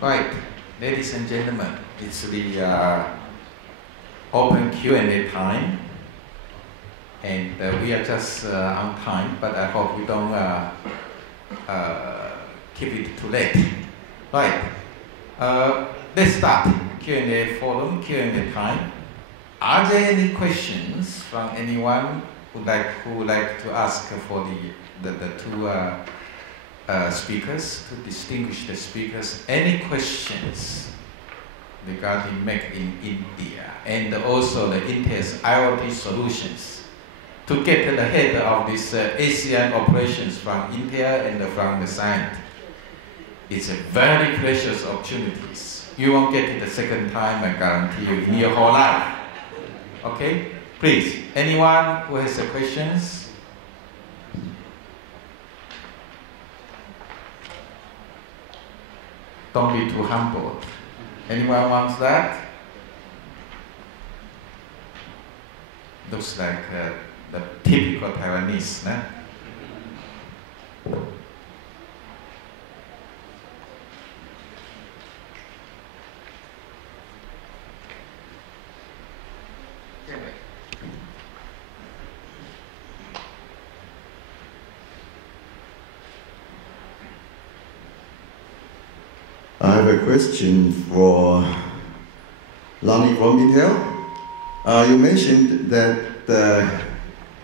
Right, ladies and gentlemen, it's the open Q&A time, and we are just on time, but I hope you don't keep it too late. Right, let's start Q&A forum, Q&A time. Are there any questions from anyone who would like to ask for the two speakers, two distinguished speakers? Any questions regarding MAKE in India and also the Intel's IoT solutions to get the head of this ASEAN operations from India and from the side? It's a very precious opportunities. You won't get it the second time, I guarantee you, in your whole life. Okay? Please, anyone who has questions? Don't be too humble. Anyone wants that? Looks like the typical Taiwanese, né? I have a question for Lonnie from Intel. You mentioned that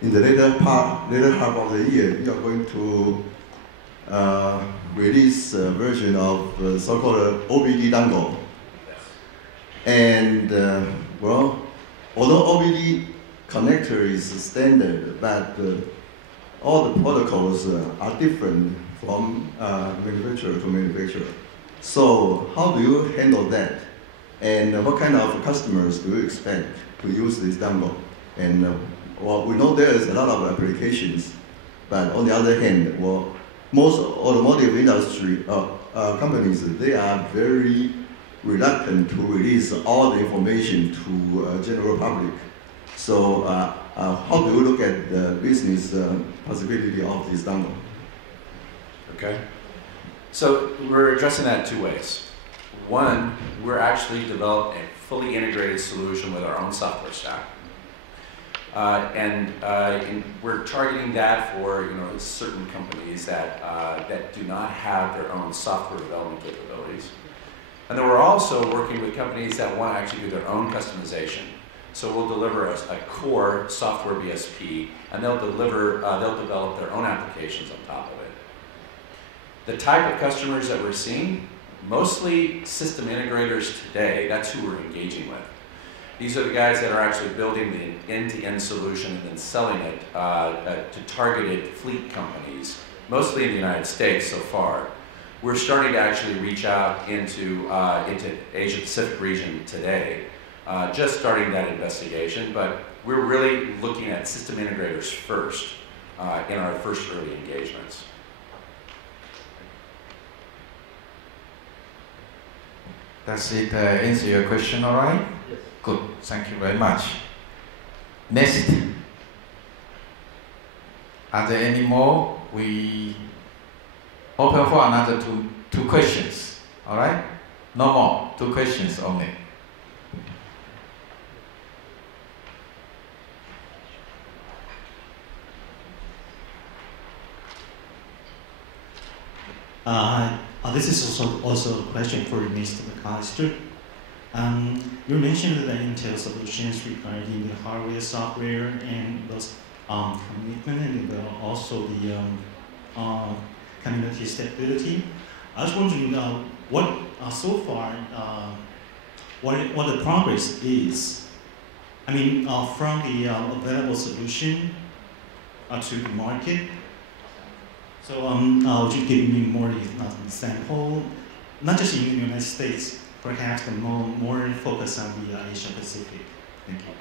in the later half of the year, you are going to release a version of so-called OBD dongle. And well, although OBD connector is standard, but all the protocols are different from manufacturer to manufacturer. So how do you handle that? And what kind of customers do you expect to use this dongle? And well, we know there is a lot of applications, but on the other hand, well, most automotive industry companies, they are very reluctant to release all the information to general public. So how do you look at the business possibility of this dongle? Okay. So we're addressing that two ways. One, we're actually developing a fully integrated solution with our own software stack. And we're targeting that for certain companies that do not have their own software development capabilities. And then we're also working with companies that want to actually do their own customization. So we'll deliver a core software BSP, and they'll develop their own applications on top of it. The type of customers that we're seeing, mostly system integrators today, that's who we're engaging with. These are the guys that are actually building the end-to-end solution and then selling it to targeted fleet companies, mostly in the United States so far. We're starting to actually reach out into Asia Pacific region today, just starting that investigation, but we're really looking at system integrators first in our first early engagements. Does it answer your question all right? Yes. Good, thank you very much. Next. Are there any more? We open for another two questions, all right? No more, 2 questions only. Hi. This is also a question for Mr. McAlister. You mentioned the Intel solutions regarding the hardware, software, and those commitment, and also the community stability. I was wondering what so far what the progress is. I mean, from the available solution to the market. So would you give me more example, not just in the United States, perhaps but more focus on the Asia Pacific. Thank you.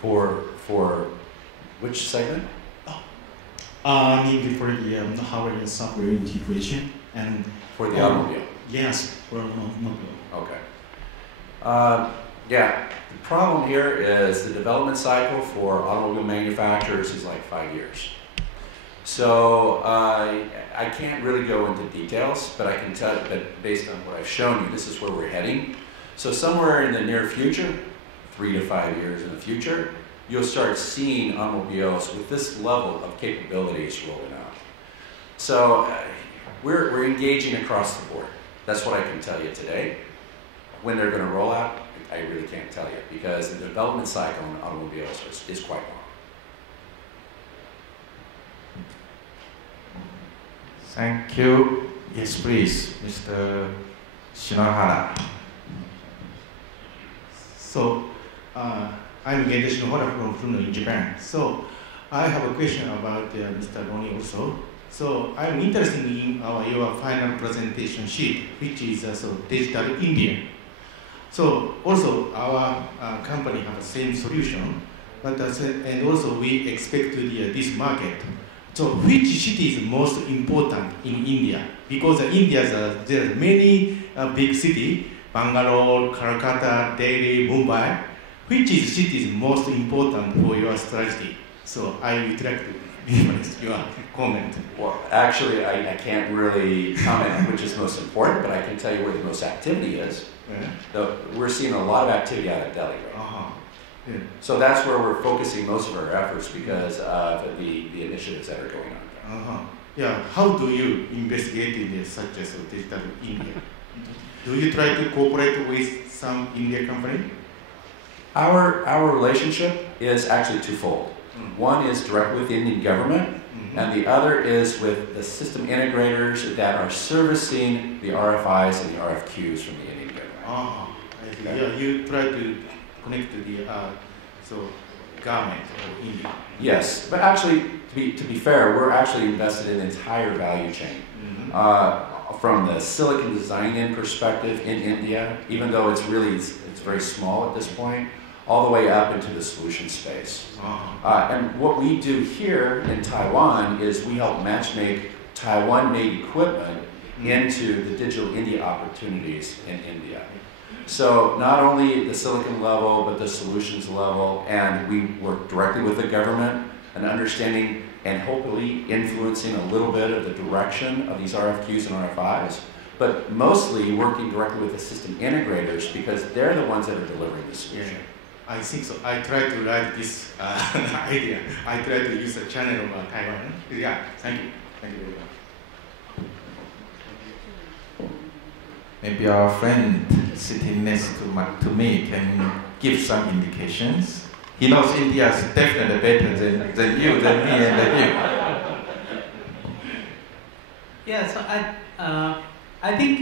For which segment? Maybe for the hardware and software integration and for the automobile. Yes, for automobile. Okay. Yeah, the problem here is the development cycle for automobile manufacturers is like 5 years. So I can't really go into details, but I can tell you that based on what I've shown you, this is where we're heading. So somewhere in the near future, 3 to 5 years in the future, you'll start seeing automobiles with this level of capabilities rolling out. So we're engaging across the board. That's what I can tell you today. When they're going to roll out, I really can't tell you, because the development cycle in automobiles is quite long. Thank you. Yes, please, Mr. Shinohara. So, I'm Gende Shinohara from Funo in Japan. So, I have a question about Mr. Lonnie also. So, I'm interested in your final presentation sheet, which is Digital India. So, also our company has the same solution, but and also we expect this market. So, which city is most important in India? Because India, there are many big cities, Bangalore, Calcutta, Delhi, Mumbai. Which city is most important for your strategy? So I would like to request your comment. Well, actually, I can't really comment on which is most important, but I can tell you where the most activity is. Yeah. We're seeing a lot of activity out of Delhi right now. Yeah. So that's where we're focusing most of our efforts because of the initiatives that are going on there. Yeah. How do you investigate in such as Digital India? Do you try to cooperate with some Indian company? Our relationship is actually twofold. One is direct with the Indian government, and the other is with the system integrators that are servicing the RFIs and the RFQs from the Indian government. I see. Yeah, you try to connect to the government of India. Yes, but actually, to be fair, we're actually invested in the entire value chain. From the silicon design-in perspective in India, even though it's very small at this point, all the way up into the solution space. And what we do here in Taiwan is we help matchmake Taiwan-made equipment into the digital India opportunities in India. So not only the silicon level, but the solutions level, and we work directly with the government and understanding and hopefully influencing a little bit of the direction of these RFQs and RFIs, but mostly working directly with the system integrators because they're the ones that are delivering the solution. Yeah. I think so. I try to write this idea. I try to use the channel of Taiwan. Yeah, thank you. Thank you very much. Maybe our friend sitting next to me can give some indications. He knows India is definitely better than you, than me, and than you. Yeah, so I think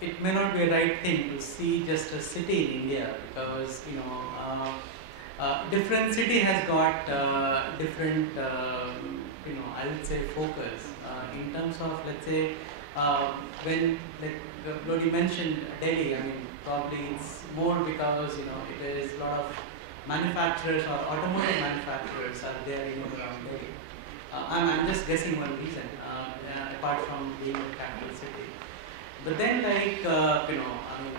it may not be a right thing to see just a city in India because different city has got different I would say focus in terms of, let's say, when like Lonnie mentioned Delhi. I mean, probably it's more because it is a lot of manufacturers or automotive manufacturers are there around Delhi. I'm just guessing one reason apart from being a capital city. But then, like, I mean,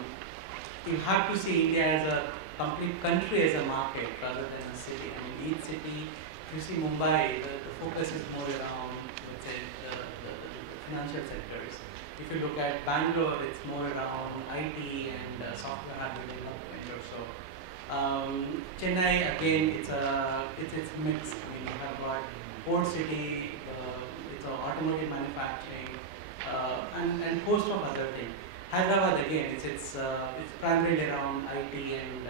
you have to see India as a complete country as a market rather than a city. I mean, each city, if you see Mumbai, the focus is more around, let's say, the financial sectors. If you look at Bangalore, it's more around IT and software hardware development or so. Chennai, again, it's mixed. I mean, you have got port city, it's automotive manufacturing, and host of other things. Hyderabad again, it's primarily around IT and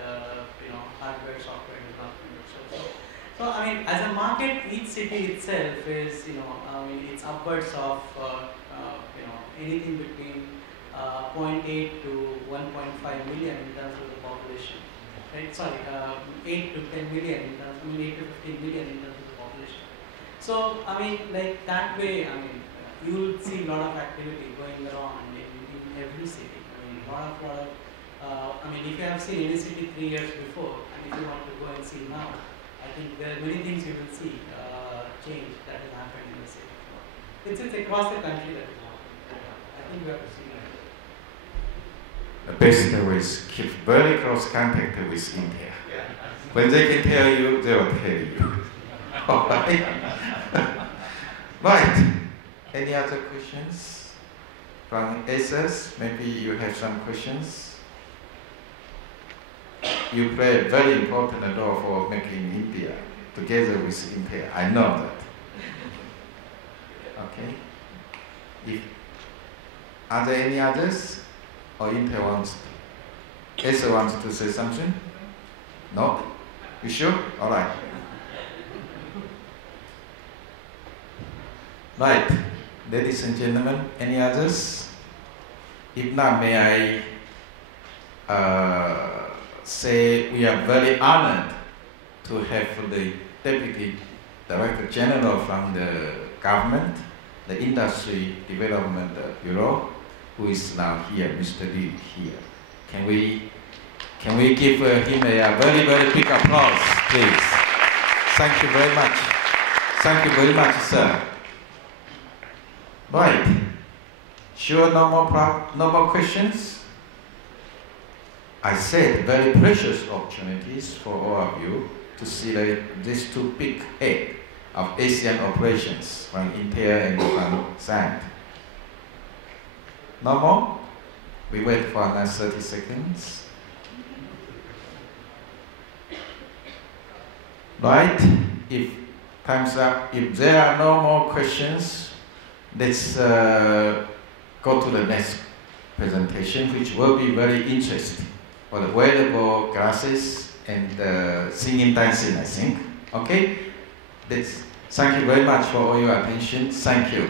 hardware, software development. So I mean, as a market, each city itself is I mean, it's upwards of anything between 0.8 to 1.5 million in terms of the population. Right? Sorry, 8 to 10 million in terms. I mean, 8 to 15 million in terms of the population. So I mean, like that way, I mean, you will see a lot of activity going on in every city. I mean, lot of I mean, if you have seen any city 3 years before, and if you want to go and see now, I think there are many things you will see change that has happened in the city. It's across the country that is happening. I think we have to see that. The best way is keep very close contact with India. When they can tell you, they will tell you. All right? Right. Any other questions from ACES? Maybe you have some questions. You play a very important role for Make in India together with Intel. I know that. Okay. Are there any others? Or Intel wants to? ACES wants to say something? No? You sure? All right. Right. Ladies and gentlemen, any others? If not, may I say we are very honored to have the Deputy Director General from the government, the Industry Development Bureau, who is now here, Mr. Lee here. Can we give him a very, very big applause, please? Thank you very much. Thank you very much, sir. Right. Sure, no more questions? I said very precious opportunities for all of you to see these two big heads of Asian operations from Intel and from SAND. No more? We wait for another 30 seconds. Right? If time's up, if there are no more questions, let's go to the next presentation, which will be very interesting for the wearable glasses and singing, dancing, I think. Okay? Thank you very much for all your attention. Thank you.